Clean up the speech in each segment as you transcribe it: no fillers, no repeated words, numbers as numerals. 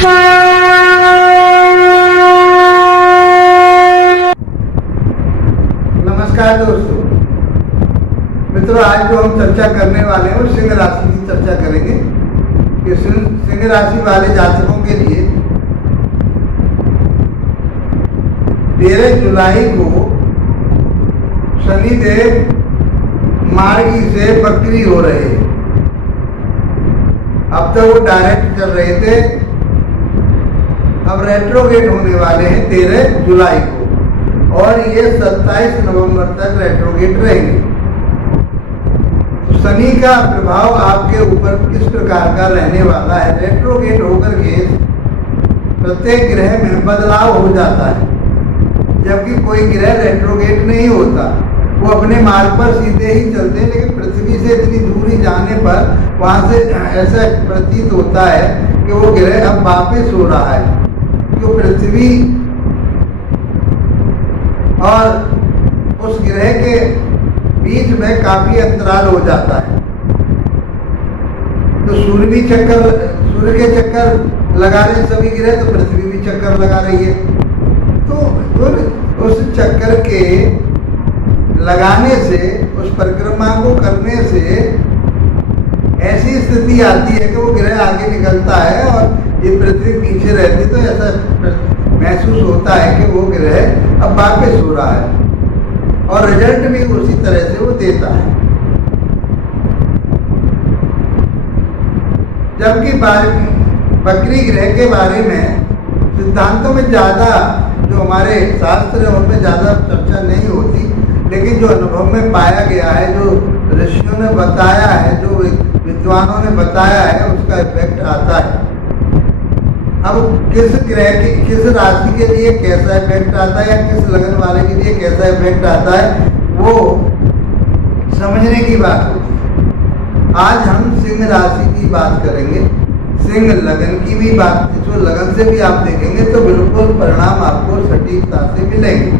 नमस्कार दोस्तों मित्रों, आज जो हम चर्चा करने वाले हैं वो सिंह राशि की चर्चा करेंगे कि सिंह राशि वाले जातकों के लिए 13 जुलाई को शनिदेव मार्गी से वक्री हो रहे हैं। अब तो वो डायरेक्ट चल रहे थे, अब रेट्रोगेट होने वाले हैं 13 जुलाई को और ये 27 नवंबर तक रेट्रोगेट रहेंगे। तो शनि का प्रभाव आपके ऊपर किस प्रकार का रहने वाला है? रेट्रोगेट होकर के प्रत्येक ग्रह में बदलाव हो जाता है, जबकि कोई ग्रह रेट्रोगेट नहीं होता, वो अपने मार्ग पर सीधे ही चलते हैं। लेकिन पृथ्वी से इतनी दूरी जाने पर वहाँ से ऐसा प्रतीत होता है कि वो ग्रह अब वापस हो रहा है, क्योंकि पृथ्वी और उस ग्रह के बीच में काफी अंतराल हो जाता है। तो सूर्य के चक्कर लगा रहे सभी ग्रह, तो पृथ्वी भी चक्कर लगा रही है। तो उस चक्कर के लगाने से, उस परिक्रमा को करने से ऐसी स्थिति आती है कि वो ग्रह आगे निकलता है और ये पृथ्वी पीछे रहती, तो ऐसा महसूस होता है कि वो ग्रह अब वापस हो रहा है और रिजल्ट भी उसी तरह से वो देता है। जबकि वक्री ग्रह के बारे में सिद्धांतों में ज़्यादा, जो हमारे शास्त्र है उनमें ज़्यादा चर्चा नहीं होती, लेकिन जो अनुभव में पाया गया है, जो ऋषियों ने बताया है, जो विद्वानों ने बताया है, उसका इफेक्ट आता है। अब किस ग्रह की, किस राशि के लिए कैसा इफेक्ट आता है या किस लगन वाले के लिए कैसा इफेक्ट आता है, वो समझने की बात होती है। आज हम सिंह राशि की बात करेंगे, सिंह लगन की भी बात। इसको लगन से भी आप देखेंगे तो बिल्कुल परिणाम आपको सटीकता से मिलेंगे।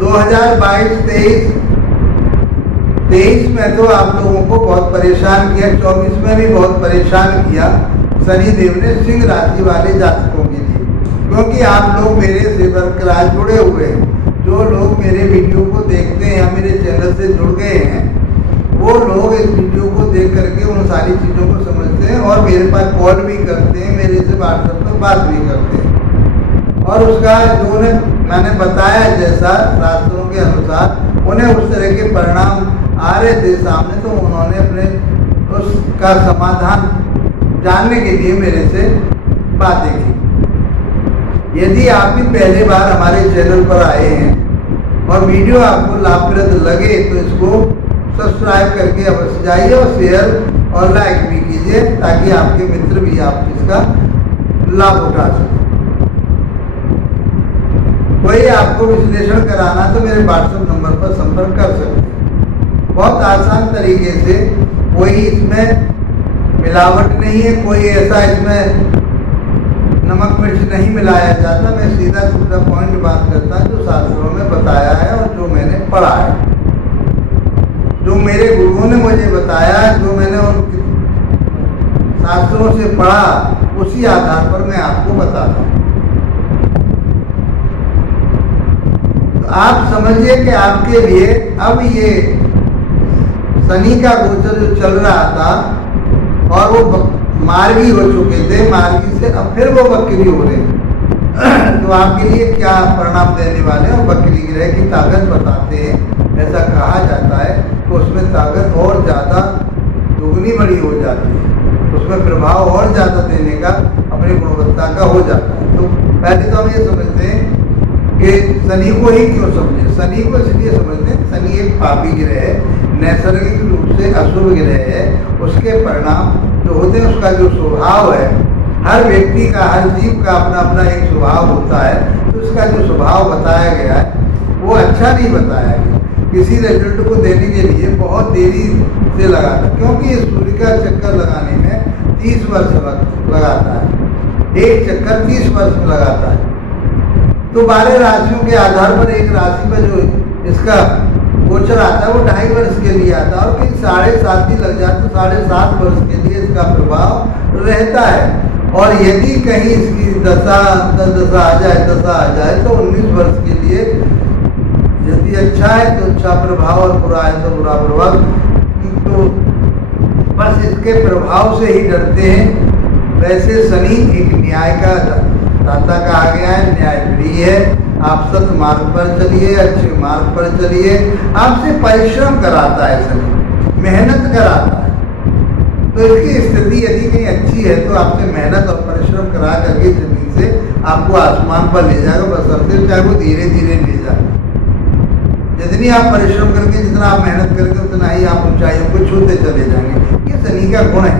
2022-23 में तो आप लोगों को बहुत परेशान किया, 24 में भी बहुत परेशान किया शनिदेव ने सिंह राशि वाले जातकों के लिए, क्योंकि आप लोग मेरे से बरकरार जुड़े हुए हैं। जो लोग मेरे वीडियो को देखते हैं या मेरे चैनल से जुड़ गए हैं, वो लोग इस वीडियो को देख करके उन सारी चीज़ों को समझते हैं और मेरे पास कॉल भी करते हैं, मेरे से व्हाट्सएप पर बात भी करते हैं। और उसका जो मैंने बताया जैसा शास्त्रों के अनुसार उन्हें उस तरह के परिणाम आ रहे थे सामने, तो उन्होंने अपने उसका समाधान जानने के लिए मेरे से बातें की। यदि आप भी पहली बार हमारे चैनल पर आए हैं और वीडियो आपको लाभप्रद लगे तो इसको सब्सक्राइब करके अवश्य जाइए और शेयर और लाइक भी कीजिए, ताकि आपके मित्र भी आप इसका लाभ उठा सकें। कोई आपको विश्लेषण कराना तो मेरे व्हाट्सएप नंबर पर संपर्क कर सकते हैं। बहुत आसान तरीके से, कोई इसमें मिलावट नहीं है, कोई ऐसा इसमें नमक मिर्च नहीं मिलाया जाता। मैं सीधा सीधा पॉइंट बात करता हूँ जो शास्त्रों में बताया है और जो मैंने पढ़ा है, जो मेरे गुरुओं ने मुझे बताया, जो मैंने उन शास्त्रों से पढ़ा, उसी आधार पर मैं आपको बताता हूँ। आप समझिए कि आपके लिए अब ये शनि का गोचर जो चल रहा था और वो मार्गी हो चुके थे, मार्गी से अब फिर वो वक्री हो रहे हैं, तो आपके लिए क्या परिणाम देने वाले हैं? और वक्री ग्रह की ताकत बताते हैं, ऐसा कहा जाता है तो उसमें ताकत और ज़्यादा दुगनी बड़ी हो जाती है, उसमें प्रभाव और ज़्यादा देने का, अपनी गुणवत्ता का हो जाता है। तो पहले तो हम ये समझते हैं कि शनि को ही क्यों समझे। शनि को इसलिए समझते हैं, शनि एक पापी ग्रह है, नैसर्गिक रूप से अशुभ ग्रह है। उसके परिणाम जो होते हैं, उसका जो स्वभाव है, हर व्यक्ति का, हर जीव का अपना अपना एक स्वभाव होता है, तो उसका जो स्वभाव बताया गया है वो अच्छा नहीं बताया गया। किसी रिजल्ट को देने के लिए बहुत देरी से लगाता, क्योंकि ये सूर्य का चक्कर लगाने में 30 वर्ष लगाता है, एक चक्कर 30 वर्ष में लगाता है। तो 12 राशियों के आधार पर एक राशि पर जो इसका गोचर आता है वो 2.5 वर्ष के लिए आता है, और कहीं 7.5 भी लग जाए तो 7.5 वर्ष के लिए इसका प्रभाव रहता है। और यदि कहीं इसकी दशा अंतर्दशा आ जाए तो 19 वर्ष के लिए यदि अच्छा है तो अच्छा प्रभाव और बुरा है तो बुरा प्रभाव। तो बस इसके प्रभाव से ही डरते हैं। वैसे शनि एक न्याय का दाता कहा गया है, न्याय प्रिय है। आप सत मार्ग पर चलिए, अच्छे मार्ग पर चलिए। आपसे परिश्रम कराता है शनि, मेहनत कराता है। तो इसकी स्थिति यदि कहीं अच्छी है तो आपसे मेहनत और परिश्रम करा करके जमीन से आपको आसमान पर ले जाएगा, बशर्ते चाहे वो धीरे धीरे ले जाए। जितनी आप परिश्रम करके, जितना आप मेहनत करके, उतना ही आप ऊंचाइयों को छूते चले जाएंगे। ये शनि का गुण है।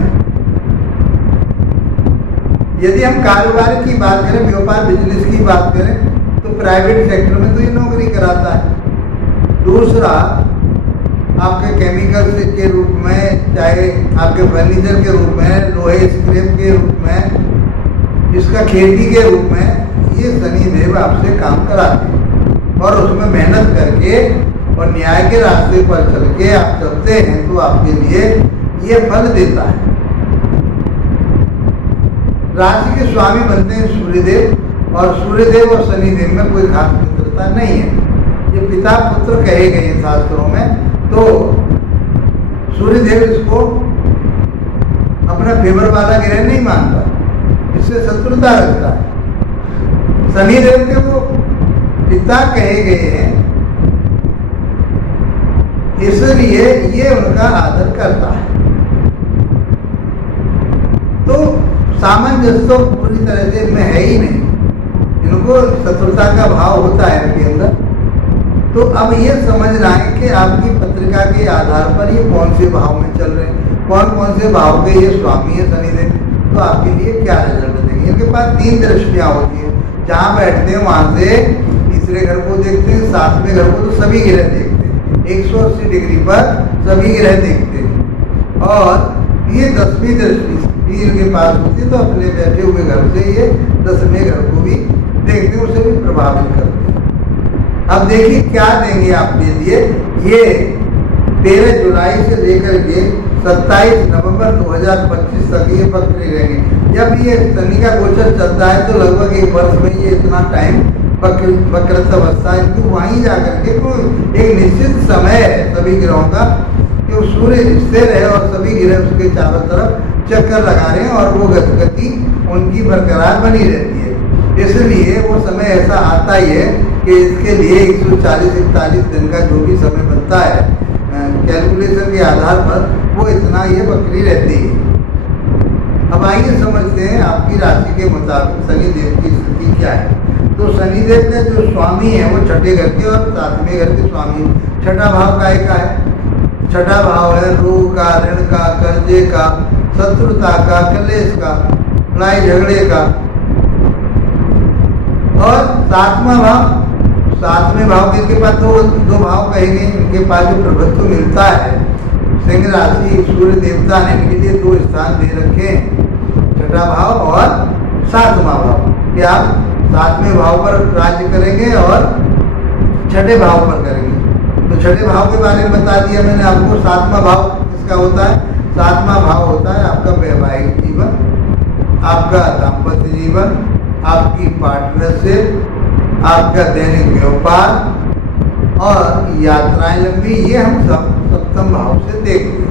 यदि हम कारोबार की बात करें, व्यापार बिजनेस की बात करें, तो प्राइवेट सेक्टर में तो ये नौकरी कराता है। दूसरा, आपके केमिकल के रूप में, चाहे आपके फर्नीचर के रूप में, लोहे स्क्रैप के रूप में, इसका खेती के रूप में, ये शनि देव आपसे काम कराते हैं। और उसमें मेहनत करके और न्याय के रास्ते पर चल के आप चलते हैं तो आपके लिए ये फल देता है। राशि के स्वामी बनते हैं सूर्यदेव, और सूर्यदेव और शनिदेव में कोई खास मित्रता नहीं है। ये पिता पुत्र कहे गए हैं शास्त्रों में। तो सूर्यदेव इसको अपना फेवर वाला ग्रह नहीं मानता, इससे शत्रुता रखता है। शनिदेव के वो पिता कहे गए हैं, इसलिए ये उनका आदर करता है। तो सामंजस्य तो पूरी तरह से इनमें है ही नहीं, इनको शत्रुता का भाव होता है इनके अंदर। तो अब ये समझना है कि आपकी पत्रिका के आधार पर ये कौन से भाव में चल रहे हैं, कौन कौन से भाव के ये स्वामी है शनिदेव, तो आपके लिए क्या रिजल्ट देंगे। इनके पास 3 दृष्टियाँ होती हैं। जहाँ बैठते हैं वहाँ से तीसरे घर को देखते हैं, 7वें घर को तो सभी ग्रह देखते हैं, 180 डिग्री पर सभी ग्रह देखते हैं। और ये 10वीं दृष्टि भी इनके पास होती है, तो अपने बैठे हुए घर से ये 10वें घर को भी देखते हैं, उसे भी प्रभावित करते हैं। अब देखिए क्या देंगे आपके लिए। ये 13 जुलाई से लेकर के 27 नवंबर 2025 तक ये वक्री रहेंगे। जब ये शनि का गोचर चलता है तो लगभग 1 वर्ष में ये इतना टाइम वक्रत अवस्था है, क्योंकि वहीं जाकर के कोई एक निश्चित समय है सभी ग्रहों का कि वो सूर्य स्थिर है और सभी ग्रह उसके चारों तरफ चक्कर लगा रहे हैं और वो गति उनकी बरकरार बनी रहती है। इसलिए वो समय ऐसा आता ही है कि इसके लिए 140-41 दिन का जो भी समय बनता है कैलकुलेशन के आधार पर, वो इतना ये वक्री रहती है। अब आइए समझते हैं आपकी राशि के मुताबिक शनिदेव की स्थिति क्या है। तो शनिदेव के जो स्वामी है वो छठे घर के और 7वें घर के स्वामी। छठा भाव काय का है? छठा भाव है रोग का, ऋण का, कर्जे का, शत्रुता का, कलेश का, लड़ाई झगड़े का। और 7वें भाव के पास दो भाव कहेंगे, इनके पास जो प्रभुत्व मिलता है, सिंह राशि सूर्य देवता ने इनके लिए 2 स्थान दे रखे हैं, छठा भाव और 7वां भाव, कि आप 7वें भाव पर राज्य करेंगे और छठे भाव पर करेंगे। तो छठे भाव के बारे में बता दिया मैंने आपको। 7वां भाव किसका होता है? 7वां भाव होता है आपका वैवाहिक जीवन, आपका दाम्पत्य जीवन, आपकी पार्टनरशिप, आपका दैनिक व्यापार और यात्राएं लंबी। ये हम सब 7वें भाव से देखते हैं।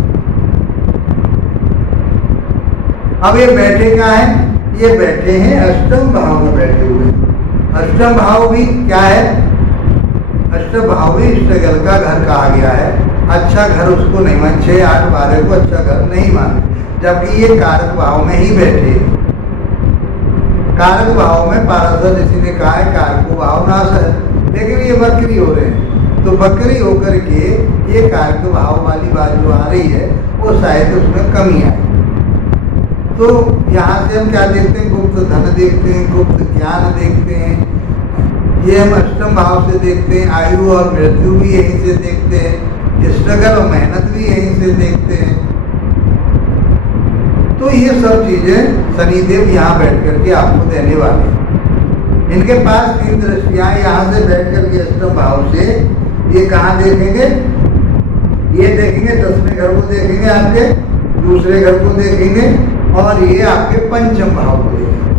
अब ये बैठे कहाँ हैं? ये बैठे हैं 8वें भाव में बैठे हुए हैं। 8वां भाव भी क्या है? 8वां भाव भी इष्टगल का घर कहा गया है। अच्छा घर उसको नहीं मान, 6, 8, 12 को अच्छा घर नहीं माने, जबकि ये कारक भाव में ही बैठे। कारक भाव में पाराशर ऋषि ने कहा है कारक भाव नाश है, लेकिन ये वक्री हो रहे हैं। तो वक्री होकर के ये कारक भाव वाली बात जो आ रही है वो शायद उसमें कमी आए। तो यहाँ से हम क्या देखते हैं? गुप्त धन देखते हैं, गुप्त ज्ञान देखते हैं। ये हम 8वें भाव से देखते हैं। आयु और मृत्यु भी यहीं से देखते हैं, स्ट्रगल और मेहनत भी यहीं से देखते हैं। तो ये सब चीजें शनिदेव यहाँ बैठ करके आपको देने वाले हैं। इनके पास 3 दृष्टियां यहाँ से बैठ करके 8वें भाव से ये कहाँ देखेंगे? ये देखेंगे 10वें घर को देखेंगे, आपके दूसरे घर को देखेंगे, और ये आपके पंचम भाव को देखेंगे।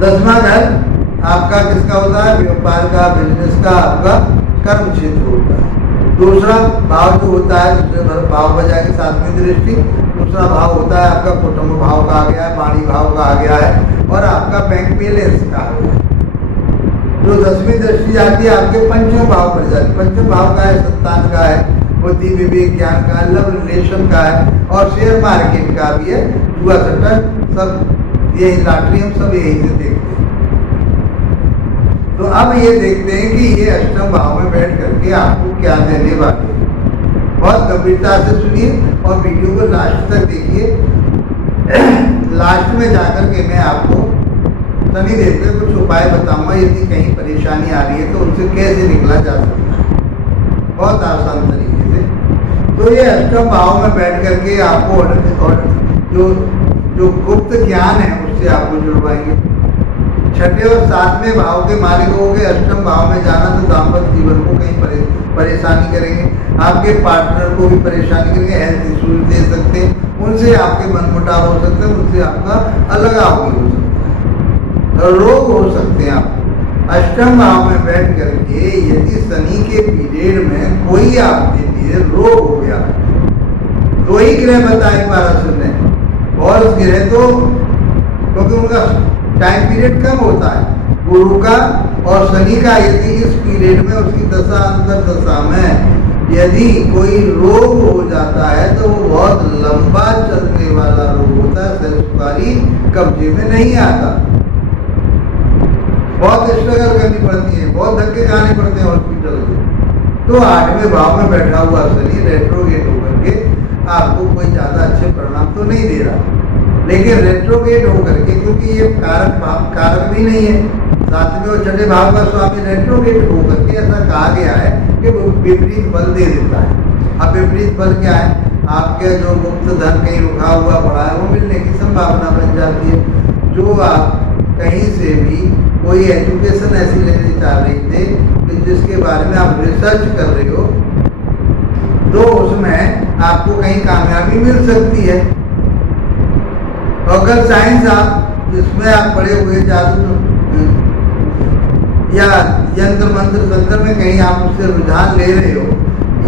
10वां घर आपका किसका होता है? व्यापार का, बिजनेस का, आपका कर्म क्षेत्र होता है। दूसरा भाव जो होता है, दूसरे भाव पर जाके 7वीं दृष्टि, दूसरा भाव होता है आपका कुटुंब भाव का आ गया है, वाणी भाव का आ गया है, और आपका बैंक बैलेंस का आ गया है। जो 10वीं दृष्टि जाती है आपके पंचम भाव पर जाती है। पंचम भाव का है, संतान का है, बुद्धि विवेक ज्ञान का है, लव रिलेशन का है, और शेयर मार्केट का भी है, जुआ सट्टा, सब यही लॉटरी हम सब यही से देखते हैं। तो अब ये देखते हैं कि ये अष्टम भाव में बैठ करके आपको क्या देने वाले हैं। बहुत गंभीरता से सुनिए और वीडियो को लास्ट तक देखिए। लास्ट में जाकर के मैं आपको शनिदेव के कुछ उपाय बताऊंगा, यदि कहीं परेशानी आ रही है तो उनसे कैसे निकला जा सकता है, बहुत आसान तरीके से। तो ये अष्टम भाव में बैठ करके आपको जो गुप्त ज्ञान है उससे आपको जुड़वाएंगे। छठे और 7वें भाव के मालिक हो गए। अष्टम भाव में जाना तो दाम्पत्य जीवन को कहीं परेशानी करेंगे, आपके पार्टनर को भी परेशानी करेंगे, हेल्थ इश्यूज दे सकते हैं, उनसे आपके मनमुटाव हो सकते हैं, उनसे आपका अलगाव भी हो सकता है, रोग हो सकते हैं आपको। अष्टम भाव में बैठ करके यदि शनि के पीरियड में कोई आपके लिए रोग हो गया, दो ही ग्रह बताए पाराशर ने, और उस ग्रह तो क्योंकि उनका टाइम पीरियड कम होता है, गुरु का और शनि का, यदि इस पीरियड में उसकी दशा अंतर दशा में यदि कोई रोग हो जाता है तो वो बहुत लंबा चलने वाला रोग होता है, सहस्कारी कब्जे में नहीं आता, बहुत स्ट्रगल करनी पड़ती है, बहुत धक्के खाने पड़ते हैं हॉस्पिटल में। तो 8वें भाव में बैठा हुआ शनि रेट्रोगेट होकर के आपको कोई ज्यादा अच्छे परिणाम तो नहीं दे रहा, लेकिन रेट्रोगेट होकर के, क्योंकि ये कारक भी नहीं है, 7वें और 6ठे भाव का स्वामी रेट्रोगेट होकर के ऐसा कहा गया है कि वो विपरीत बल दे देता है। अब विपरीत बल क्या है? आपके जो गुप्त धन कहीं रुका हुआ पड़ा है वो मिलने की संभावना बन जाती है। जो आप कहीं से भी कोई एजुकेशन ऐसी लेने चाह रहे थे कि जिसके बारे में आप रिसर्च कर रहे हो, तो उसमें आपको कहीं कामयाबी मिल सकती है। अगर साइंस आप जिसमें आप पढ़े हुए जादू या यंत्र मंत्र तंत्र में कहीं आप उससे रुझान ले रहे हो,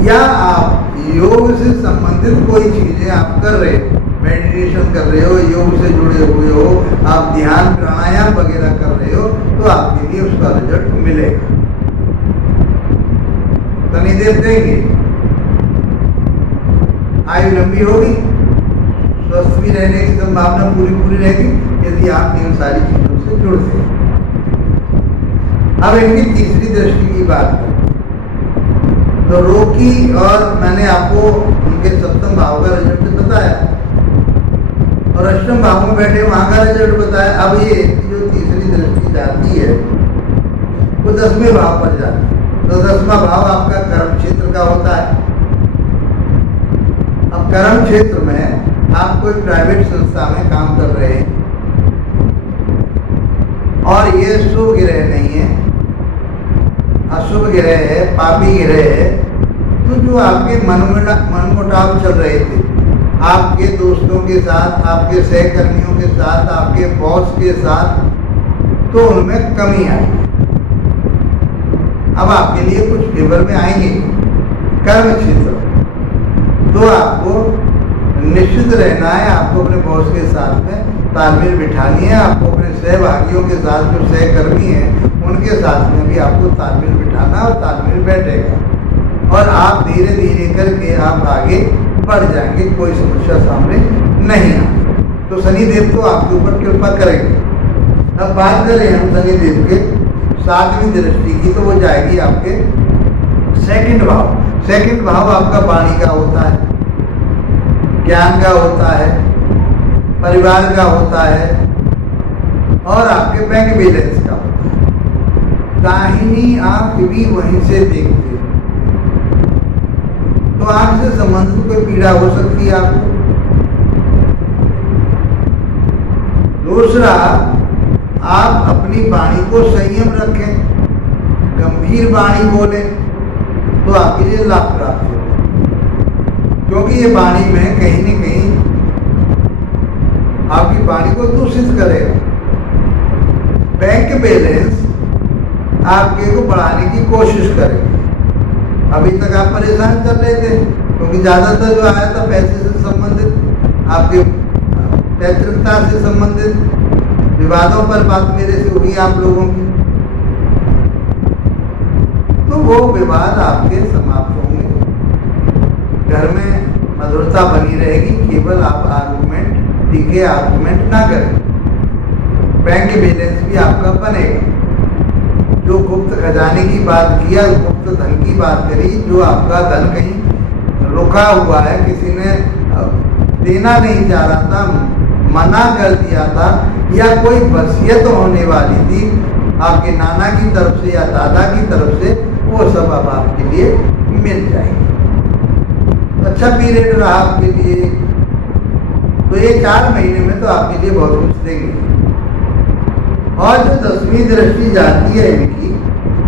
या आप योग से संबंधित कोई चीजें आप कर रहे हो, मेडिटेशन कर रहे हो, योग से जुड़े हुए हो, आप ध्यान प्राणायाम वगैरह कर रहे हो, तो आपके लिए उसका रिजल्ट मिलेगा, शनिदेव देंगे, आयु लंबी होगी, स्वस्थ भी रहने की संभावना पूरी रहेगी यदि आप इन सारी चीजों से जुड़ते हैं। अब इनकी तीसरी दृष्टि की बात करें तो रोग की, और मैंने आपको उनके 7वें भाव का रिजल्ट बताया और अष्टम भाव में बैठे वहां का रिजल्ट बताया। अब ये जो तीसरी दृष्टि जाती है वो 10वें भाव पर जाती है। तो 10वां भाव आपका कर्म क्षेत्र का होता है। अब कर्म क्षेत्र में आप कोई प्राइवेट संस्था में काम कर रहे हैं और ये शुभ ग्रह नहीं है, अशुभ ग्रह है, पापी ग्रह है, तो जो आपके मनमुटाव चल रहे थे आपके दोस्तों के साथ, आपके सहकर्मियों के साथ, आपके बॉस के साथ, तो उनमें कमी आई। अब आपके लिए कुछ फेवर में आएंगे कर्म क्षेत्र, तो आपको निश्चित रहना है, आपको अपने बॉस के साथ में तालमेल बिठानी है, आपको अपने सहभागियों के साथ, जो सहकर्मी हैं उनके साथ में भी आपको तालमेल बिठाना, और तालमेल बैठेगा और आप धीरे धीरे करके आप आगे बढ़ जाएंगे, कोई समस्या सामने नहीं आएगी। तो शनिदेव तो आपके ऊपर कृपा करेंगे। अब बात करें हम शनिदेव के 7वीं दृष्टि की, तो वो जाएगी आपके 2nd भाव। 2nd भाव आपका वाणी का होता है, ज्ञान का होता है, परिवार का होता है, और आपके बैंक बैलेंस का होता है। दाहिनी आंख भी वहीं से देखते हैं, तो आंख से संबंधित कोई पीड़ा हो सकती है आपको। दूसरा, आप अपनी वाणी को संयम रखें, गंभीर वाणी बोले तो आपके लिए लाभ प्राप्त होगा, क्योंकि ये वाणी में कहीं न कहीं आपकी वाणी को दूषित करेगा। बैंक बैलेंस आपके को बढ़ाने की कोशिश करेगा। अभी तक आप परेशान चल रहे थे, क्योंकि ज़्यादातर जो आया था पैसे से संबंधित, आपके पैतृकता से संबंधित विवादों पर बात मेरे से हुई आप लोगों की, तो वो विवाद आपके समाप्त होंगे। घर में मधुरता बनी रहेगी, केवल आप आर्गुमेंट तीखे आर्गुमेंट ना करें। बैंक बैलेंस भी आपका बनेगा। जो गुप्त खजाने की बात किया, गुप्त धन की बात करी, जो आपका धन कहीं रुका हुआ है, किसी ने देना नहीं चाह रहा था, मना कर दिया था, या कोई वसीयत होने वाली थी आपके नाना की तरफ से या दादा की तरफ से, वो सब अब आपके लिए मिल जाएगी। अच्छा पीरियड रहा आपके लिए, तो ये 4 महीने में तो आपके लिए बहुत कुछ देंगे। और जो 10वीं दृष्टि जाती है इनकी,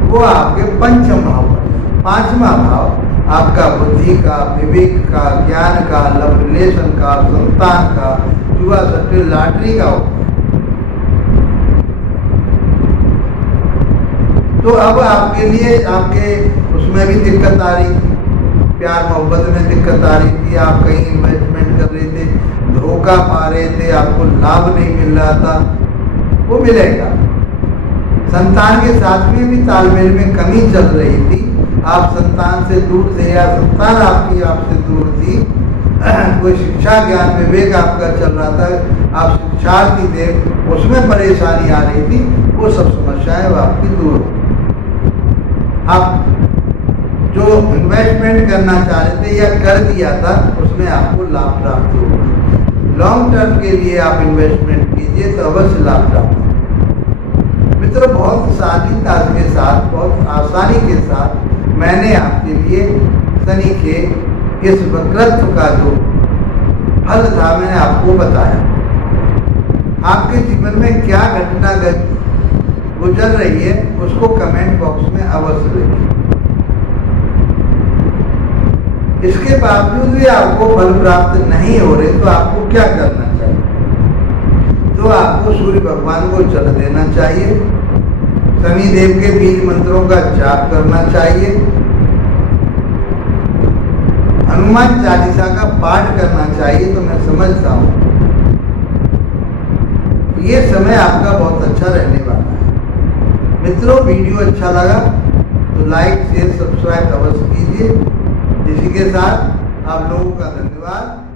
वो आपके पंचम भाव पर। 5वां भाव आपका बुद्धि का, विवेक का, ज्ञान का, लव रिलेशन का, संतान का, जुआ सट्टे लॉटरी का होता है। तो अब आपके लिए आपके उसमें भी दिक्कत आ रही थी, प्यार मोहब्बत में दिक्कत आ रही थी, आप कहीं इन्वेस्टमेंट कर रहे थे, धोखा पा रहे थे, आपको लाभ नहीं मिल रहा था, वो मिलेगा। संतान के साथ में भी तालमेल में कमी चल रही थी, आप संतान से दूर थे या संतान आपकी आपसे दूर थी, कोई शिक्षा ज्ञान विवेक आपका चल रहा था, आप शिक्षार्थी थे, उसमें परेशानी आ रही थी, वो सब समस्याएं आपकी दूर हो। आप जो इन्वेस्टमेंट करना चाह रहे थे या कर दिया था, उसमें आपको लाभ प्राप्त होगा। लॉन्ग टर्म के लिए आप इन्वेस्टमेंट कीजिए तो अवश्य लाभ प्राप्त होगा। मित्रों, बहुत सादगीता के साथ, बहुत आसानी के साथ मैंने आपके लिए शनि के इस वक्रत्व का जो फल था मैंने आपको बताया। आपके जीवन में क्या घटना गुजर रही है उसको कमेंट बॉक्स में अवश्य लिखिए। इसके बावजूद भी आपको फल प्राप्त नहीं हो रहे, तो आपको क्या करना चाहिए? तो आपको सूर्य भगवान को जल देना चाहिए, शनि देव के बीज मंत्रों का जाप करना चाहिए, हनुमान चालीसा का पाठ करना चाहिए। तो मैं समझता हूँ ये समय आपका बहुत अच्छा रहने वाला है। मित्रों, वीडियो अच्छा लगा तो लाइक शेयर सब्सक्राइब अवश्य कीजिए। इसी के साथ आप लोगों का धन्यवाद।